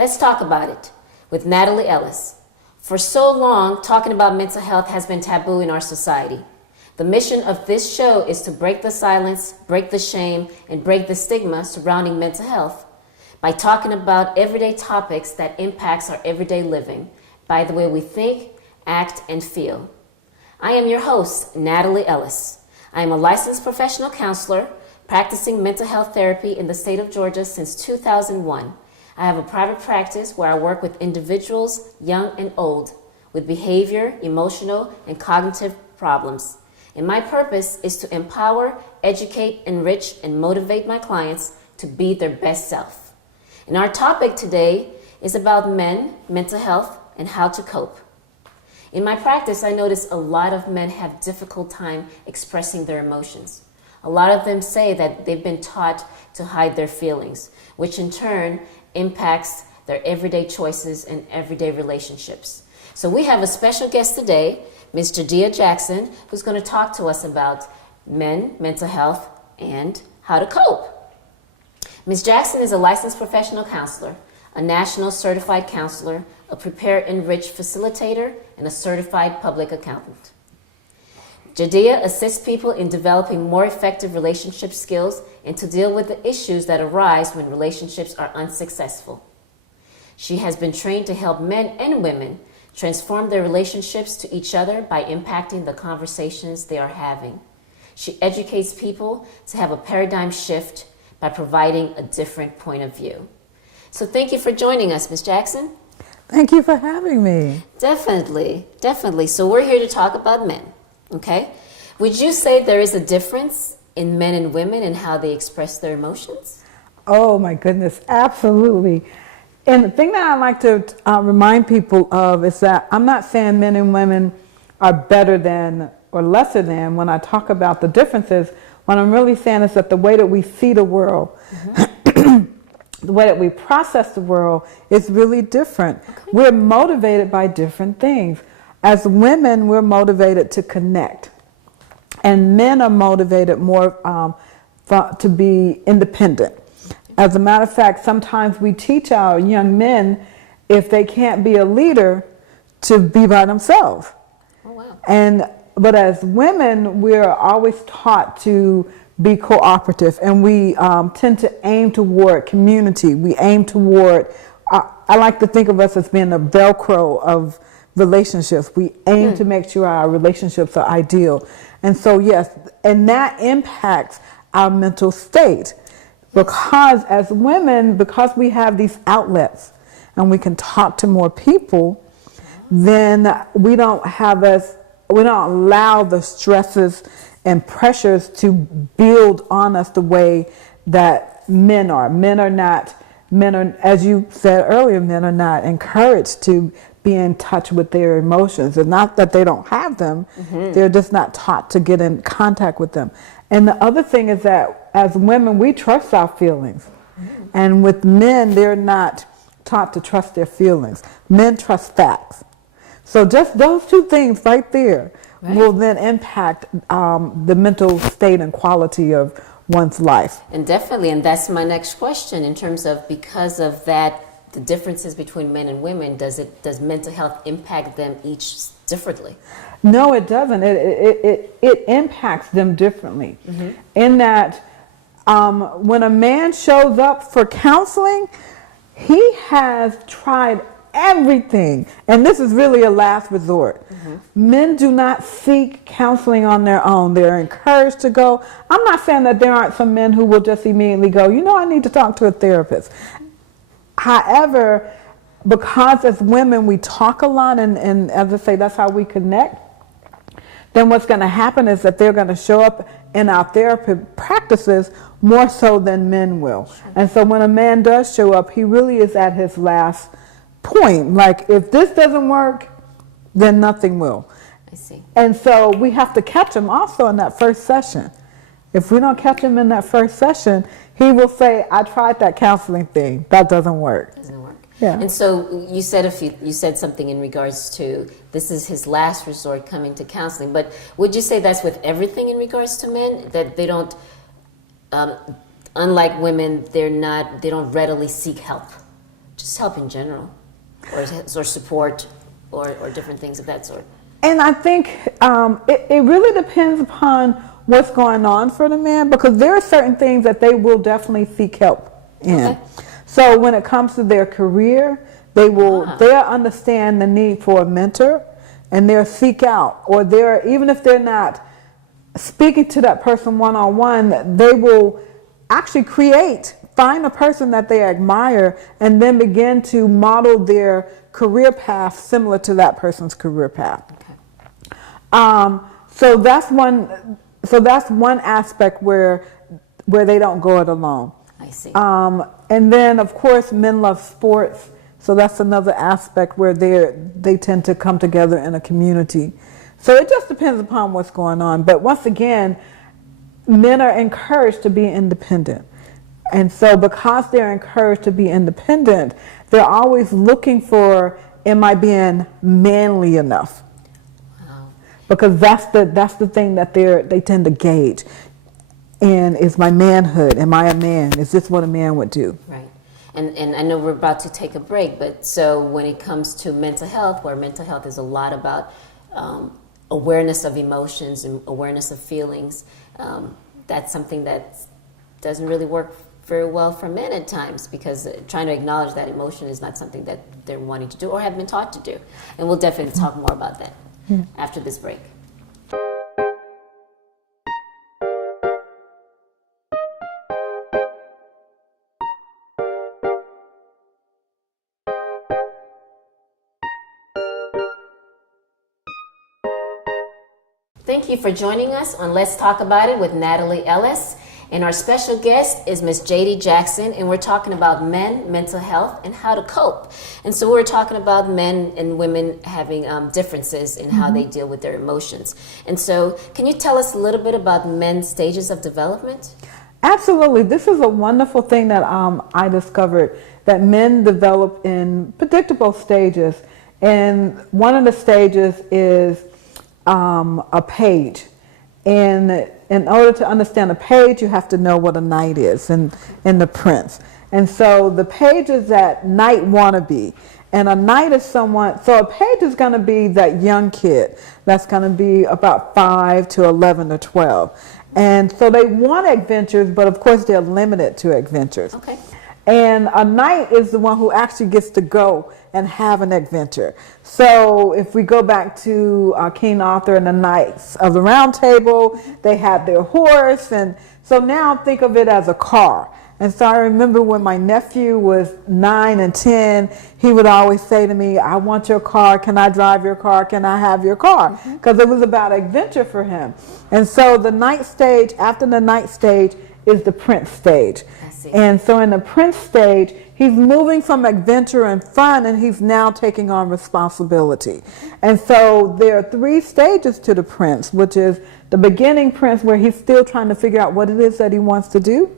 Let's talk about it with Nathalie Ellis. For so long, talking about mental health has been taboo in our society. The mission of this show is to break the silence, break the shame, and break the stigma surrounding mental health by talking about everyday topics that impacts our everyday living by the way we think, act, and feel. I am your host, Nathalie Ellis. I am a licensed professional counselor practicing mental health therapy in the state of Georgia since 2001. I have a private practice where I work with individuals, young and old, with behavior, emotional, and cognitive problems. And my purpose is to empower, educate, enrich, and motivate my clients to be their best self. And our topic today is about men, mental health, and how to cope. In my practice, I notice a lot of men have difficult time expressing their emotions. A lot of them say that they've been taught to hide their feelings, which in turn impacts their everyday choices and everyday relationships. So we have a special guest today, Ms. JaiDei Jackson, who's going to talk to us about men, mental health, and how to cope. Ms. Jackson is a licensed professional counselor, a national certified counselor, a Prepare Enrich facilitator, and a certified public accountant. JaiDei assists people in developing more effective relationship skills and to deal with the issues that arise when relationships are unsuccessful. She has been trained to help men and women transform their relationships to each other by impacting the conversations they are having. She educates people to have a paradigm shift by providing a different point of view. So thank you for joining us, Ms. Jackson. Thank you for having me. Definitely, definitely. So we're here to talk about men, okay? Would you say there is a difference in men and women and how they express their emotions? Oh my goodness, absolutely. And the thing that I like to remind people of is that I'm not saying men and women are better than or lesser than when I talk about the differences. What I'm really saying is that the way that we see the world, the way that we process the world is really different. Okay. We're motivated by different things. As women, we're motivated to connect. And men are motivated more to be independent. As a matter of fact, sometimes we teach our young men, if they can't be a leader, to be by themselves. Oh, wow. But as women, we're always taught to be cooperative, and we tend to aim toward community. We aim toward, I like to think of us as being the Velcro of relationships. We aim to make sure our relationships are ideal. And so, yes, and that impacts our mental state. Because as women, because we have these outlets and we can talk to more people, then we don't allow the stresses and pressures to build on us the way that men are. Men are, as you said earlier, men are not encouraged to be in touch with their emotions. It's not that they don't have them, they're just not taught to get in contact with them. And the other thing is that as women, we trust our feelings. And with men, they're not taught to trust their feelings. Men trust facts. So just those two things right there will then impact the mental state and quality of one's life. And definitely, and that's my next question in terms of, because of that, the differences between men and women, does mental health impact them each differently? No, it doesn't. It impacts them differently. In that when a man shows up for counseling, he has tried everything, and this is really a last resort. Men do not seek counseling on their own. They're encouraged to go. I'm not saying that there aren't some men who will just immediately go, I need to talk to a therapist. However, because as women we talk a lot, and as I say, that's how we connect, then what's going to happen is that they're going to show up in our therapy practices more so than men will. And so when a man does show up, he really is at his last point. Like, if this doesn't work, then nothing will. I see. And so we have to catch him also in that first session. If we don't catch him in that first session, he will say, I tried that counseling thing. That doesn't work. Doesn't work. Yeah. And so you said something in regards to this is his last resort coming to counseling. But would you say that's with everything in regards to men, that they don't, unlike women, they don't readily seek help just help in general, or support, or different things of that sort? And I think it really depends upon what's going on for the man, because there are certain things that they will definitely seek help in. Okay. So when it comes to their career, they'll understand the need for a mentor, and they'll seek out, or even if they're not speaking to that person one-on-one, they will actually find a person that they admire, and then begin to model their career path similar to that person's career path. Okay. So that's one aspect where they don't go it alone. I see. And then of course men love sports, so that's another aspect where they tend to come together in a community. So it just depends upon what's going on. But once again, men are encouraged to be independent. And so because they're encouraged to be independent, they're always looking for, am I being manly enough? Wow. Because that's the thing that they tend to gauge. And is my manhood, am I a man? Is this what a man would do? Right. And I know we're about to take a break, but so when it comes to mental health, where mental health is a lot about awareness of emotions and awareness of feelings, that's something that doesn't really work very well for men at times, because trying to acknowledge that emotion is not something that they're wanting to do or have been taught to do. And we'll definitely talk more about that after this break. Thank you for joining us on Let's Talk About It with Nathalie Ellis. And our special guest is Miss JaiDei Jackson, and we're talking about men, mental health, and how to cope. And so we're talking about men and women having differences in how they deal with their emotions. And so can you tell us a little bit about men's stages of development? Absolutely. This is a wonderful thing that I discovered, that men develop in predictable stages. And one of the stages is a page. And in order to understand a page, you have to know what a knight is in the prince. And so the page is that knight wannabe. And a knight is someone, so a page is going to be that young kid that's going to be about 5 to 11 or 12. And so they want adventures, but of course they're limited to adventures. Okay. And a knight is the one who actually gets to go and have an adventure. So if we go back to King Arthur and the Knights of the Round Table, they had their horse, and so now think of it as a car. And so I remember when my nephew was 9 and 10, he would always say to me, I want your car, can I drive your car, can I have your car? Because it was about adventure for him. And so the knight stage, after the knight stage, is the prince stage. And so in the prince stage, he's moving from adventure and fun, and he's now taking on responsibility. And so there are 3 stages to the prince, which is the beginning prince, where he's still trying to figure out what it is that he wants to do.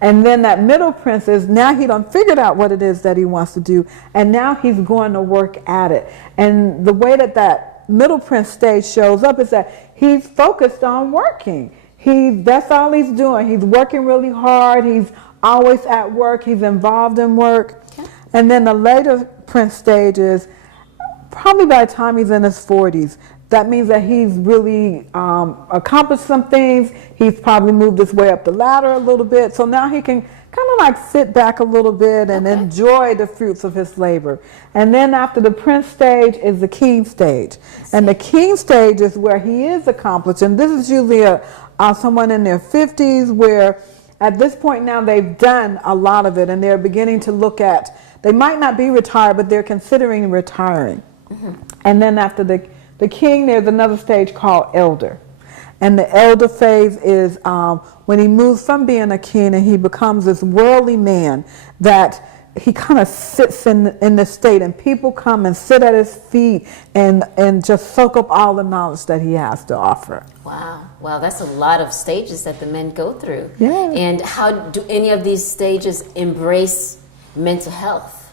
And then that middle prince is now he done figured out what it is that he wants to do, and now he's going to work at it. And the way that middle prince stage shows up is that he's focused on working. That's all he's doing. He's working really hard. He's always at work. He's involved in work. Okay. And then the later prince stage is probably by the time he's in his 40s. That means that he's really accomplished some things. He's probably moved his way up the ladder a little bit. So now he can kind of like sit back a little bit and enjoy the fruits of his labor. And then after the prince stage is the king stage. And the king stage is where he is accomplished. And this is usually someone in their 50s, where at this point now they've done a lot of it, and they're beginning to look at, they might not be retired, but they're considering retiring. And then after the king, there's another stage called elder. And the elder phase is when he moves from being a king and he becomes this worldly man, that he kind of sits in the state, and people come and sit at his feet and just soak up all the knowledge that he has to offer. Wow, that's a lot of stages that the men go through. Yeah. And how do any of these stages embrace mental health?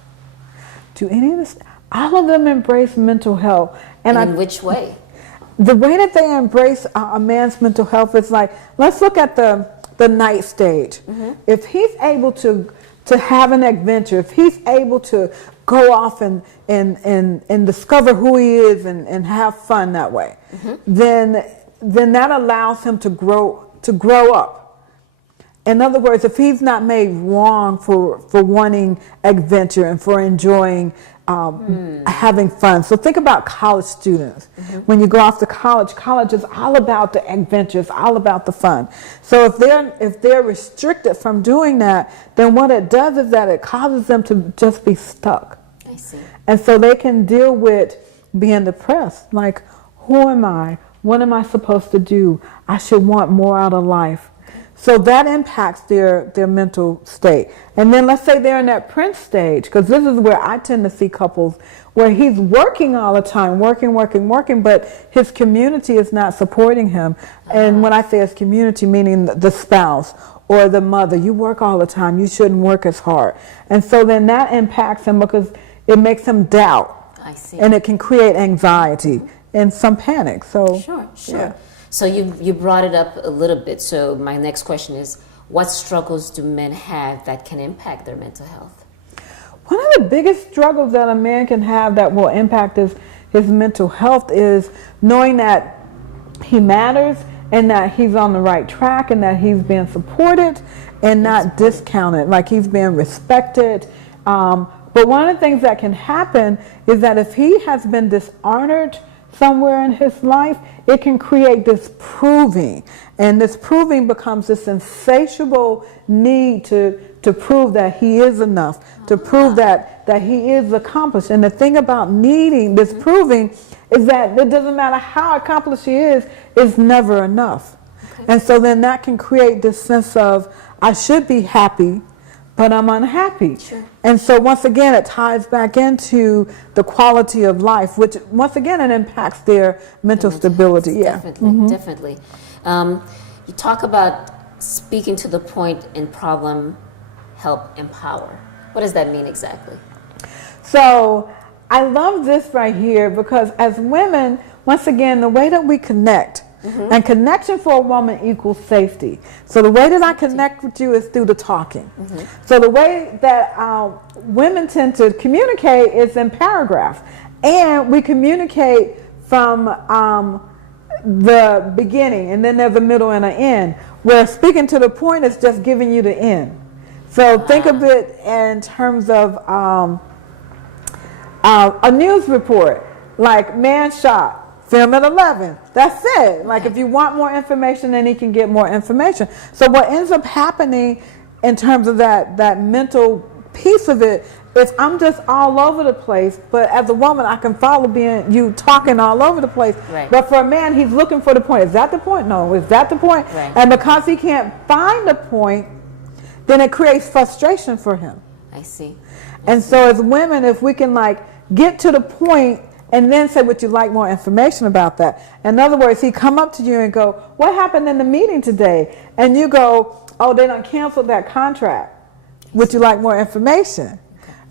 Do any of this? All of them embrace mental health. And in which way? The way that they embrace a man's mental health is like, let's look at the night stage. If he's able to to have an adventure, if he's able to go off and discover who he is and have fun that way, then that allows him to grow up. In other words, if he's not made wrong for wanting adventure and for enjoying having fun. So think about college students. When you go off to college is all about the adventure, it's all about the fun. So if they're restricted from doing that, then what it does is that it causes them to just be stuck. I see. And so they can deal with being depressed. Like, who am I? What am I supposed to do? I should want more out of life. So that impacts their mental state. And then let's say they're in that Prince stage, because this is where I tend to see couples where he's working all the time, working, but his community is not supporting him. And when I say his community, meaning the spouse or the mother, you work all the time, you shouldn't work as hard. And so then that impacts him because it makes him doubt. I see. And it can create anxiety and some panic. So Sure. yeah. So you brought it up a little bit. So my next question is, what struggles do men have that can impact their mental health? One of the biggest struggles that a man can have that will impact his mental health is knowing that he matters and that he's on the right track and that he's being supported and not discounted, like he's being respected. But one of the things that can happen is that if he has been dishonored somewhere in his life, it can create this proving. And this proving becomes this insatiable need to prove that he is enough, to prove that he is accomplished. And the thing about needing this proving is that it doesn't matter how accomplished he is, it's never enough. Okay. And so then that can create this sense of, I should be happy, but I'm unhappy. Sure. And so once again, it ties back into the quality of life, which once again, it impacts their mental stability. Yeah, Definitely. You talk about speaking to the point in problem, help, empower. What does that mean exactly? So I love this right here because as women, once again, the way that we connect, and connection for a woman equals safety. So the way that I connect with you is through the talking. So the way that women tend to communicate is in paragraphs. And we communicate from the beginning, and then there's a middle and an end, where speaking to the point is just giving you the end. So think of it in terms of a news report, like man shot. Film at 11. That's it. Like if you want more information, then he can get more information. So what ends up happening in terms of that mental piece of it is I'm just all over the place, but as a woman I can follow being you talking all over the place. Right. But for a man, he's looking for the point. Is that the point? No. Is that the point? Right. And because he can't find the point, then it creates frustration for him. I see. And so as women, if we can like get to the point and then say, would you like more information about that? In other words, he come up to you and go, what happened in the meeting today? And you go, oh, they done canceled that contract. Would you like more information?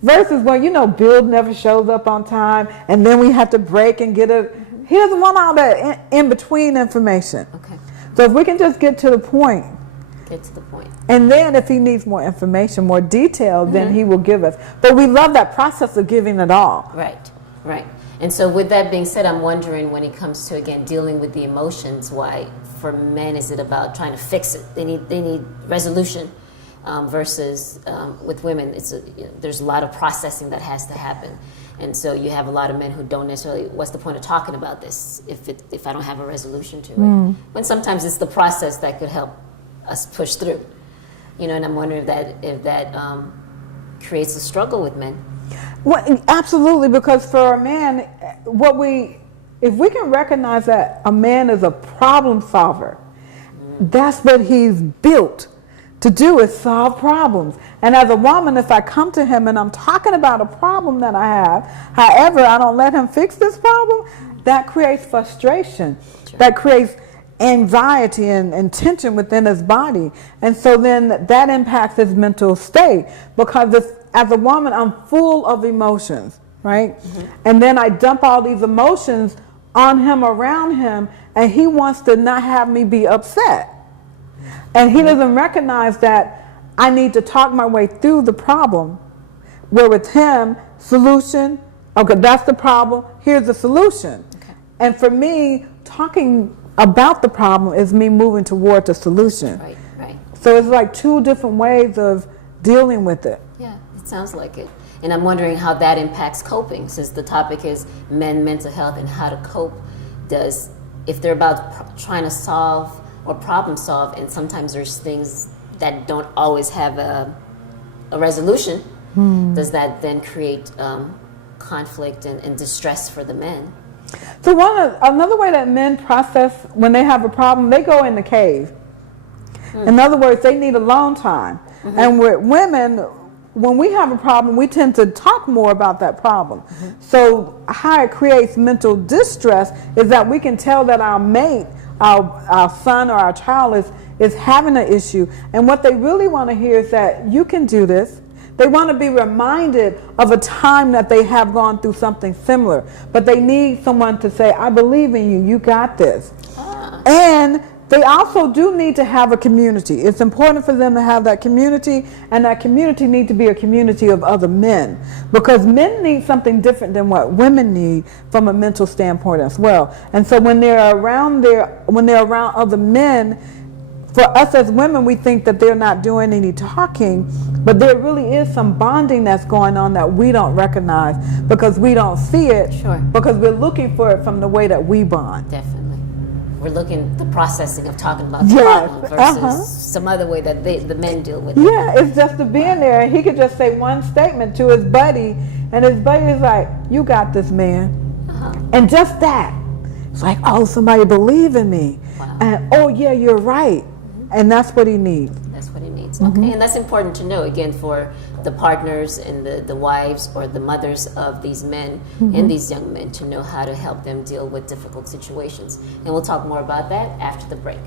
Versus, well, you know, Bill never shows up on time, and then we have to break and get a... He doesn't want all that in-between information. Okay. So if we can just get to the point. Get to the point. And then if he needs more information, more detail, then he will give us. But we love that process of giving it all. Right, right. And so with that being said, I'm wondering when it comes to, again, dealing with the emotions, why for men is it about trying to fix it? They need resolution versus with women, there's a lot of processing that has to happen. And so you have a lot of men who don't necessarily, what's the point of talking about this if I don't have a resolution to it? When sometimes it's the process that could help us push through. You know, and I'm wondering if that creates a struggle with men. Well, absolutely, because for a man, if we can recognize that a man is a problem solver, that's what he's built to do, is solve problems. And as a woman, if I come to him and I'm talking about a problem that I have, however, I don't let him fix this problem, that creates frustration. Sure. That creates anxiety and tension within his body. And so then that impacts his mental state, because as a woman, I'm full of emotions, right? And then I dump all these emotions on him, around him, and he wants to not have me be upset. And he doesn't recognize that I need to talk my way through the problem. Where with him, solution, okay, that's the problem, here's the solution. Okay. And for me, talking about the problem is me moving toward the solution. Right, right. So it's like two different ways of dealing with it. Yeah, it sounds like it. And I'm wondering how that impacts coping, since the topic is mental health and how to cope. If they're about trying to solve or problem solve, and sometimes there's things that don't always have a resolution, does that then create conflict and distress for the men? So another way that men process when they have a problem, they go in the cave. In other words, they need alone time. And with women, when we have a problem, we tend to talk more about that problem. So how it creates mental distress is that we can tell that our mate, our son or our child is having an issue. And what they really want to hear is that you can do this. They want to be reminded of a time that they have gone through something similar. But they need someone to say, I believe in you, you got this. And they also do need to have a community. It's important for them to have that community, and that community needs to be a community of other men, because men need something different than what women need from a mental standpoint as well. And so when they're around other men, for us as women, we think that they're not doing any talking, but there really is some bonding that's going on that we don't recognize because we don't see it. Sure. Because we're looking for it from the way that we bond. Definitely. We're looking at the processing of talking about the Yes, problem versus some other way that the men deal with it. Yeah, it's just to being there. And he could just say one statement to his buddy, and his buddy is like, you got this, man. And just that. It's like, oh, somebody believe in me. Wow. And, oh, yeah, you're right. And that's what he needs. That's what he needs. Okay, and that's important to know, again, for the partners and the wives or the mothers of these men and these young men, to know how to help them deal with difficult situations. And we'll talk more about that after the break.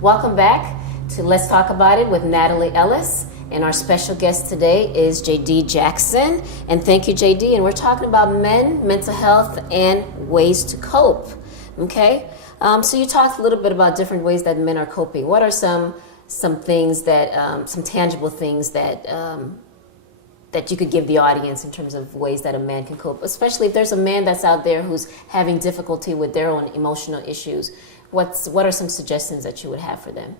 Welcome back to Let's Talk About It with Nathalie Ellis. And our special guest today is JaiDei Jackson. And thank you, JaiDei. And we're talking about men, mental health, and ways to cope. Okay? So you talked a little bit about different ways that men are coping. What are some things that, some tangible things that that you could give the audience in terms of ways that a man can cope, especially if there's a man that's out there who's having difficulty with their own emotional issues? What are some suggestions that you would have for them?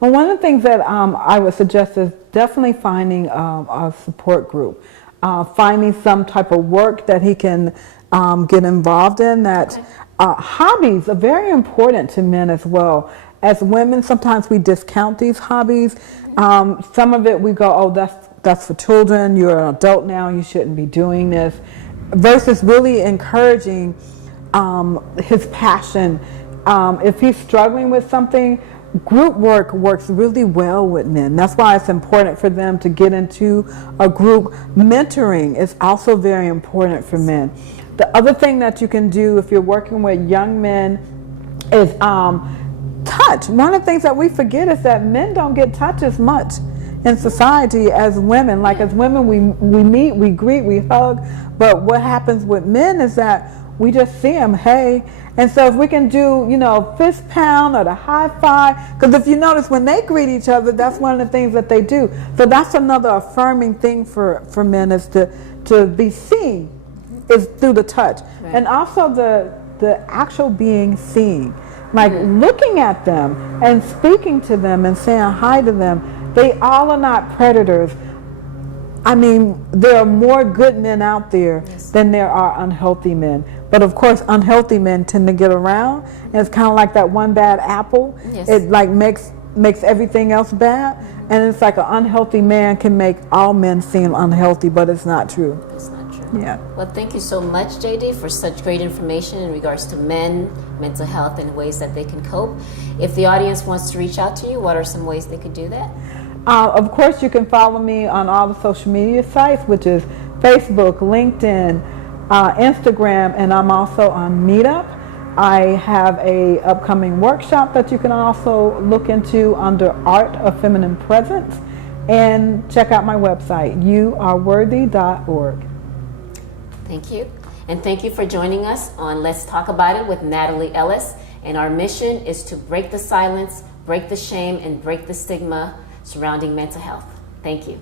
Well, one of the things that I would suggest is definitely finding a support group, finding some type of work that he can get involved in. That hobbies are very important to men as well. As women, sometimes we discount these hobbies. Some of it we go, oh, that's for children. You're an adult now. You shouldn't be doing this. Versus really encouraging his passion. If he's struggling with something, group work works really well with men. That's why it's important for them to get into a group. Mentoring is also very important for men. The other thing that you can do if you're working with young men is touch. One of the things that we forget is that men don't get touch as much in society as women. Like as women, we meet, we greet, we hug, but what happens with men is that we just see them, hey. And so if we can do, fist pound or the high five, because if you notice when they greet each other, that's one of the things that they do. So that's another affirming thing for men, is to be seen is through the touch. Right. And also the actual being seen, like looking at them and speaking to them and saying hi to them. They all are not predators. I mean, there are more good men out there than there are unhealthy men. But of course, unhealthy men tend to get around, and it's kind of like that one bad apple. Yes. It like makes everything else bad, and it's like an unhealthy man can make all men seem unhealthy, but it's not true. It's not true. Yeah. Well, thank you so much, JaiDei, for such great information in regards to men, mental health, and ways that they can cope. If the audience wants to reach out to you, what are some ways they could do that? Of course, you can follow me on all the social media sites, which is Facebook, LinkedIn, Instagram, and I'm also on Meetup. I have a upcoming workshop that you can also look into under Art of Feminine Presence. And check out my website, youareworthy.org. Thank you. And thank you for joining us on Let's Talk About It with Nathalie Ellis. And our mission is to break the silence, break the shame, and break the stigma surrounding mental health. Thank you.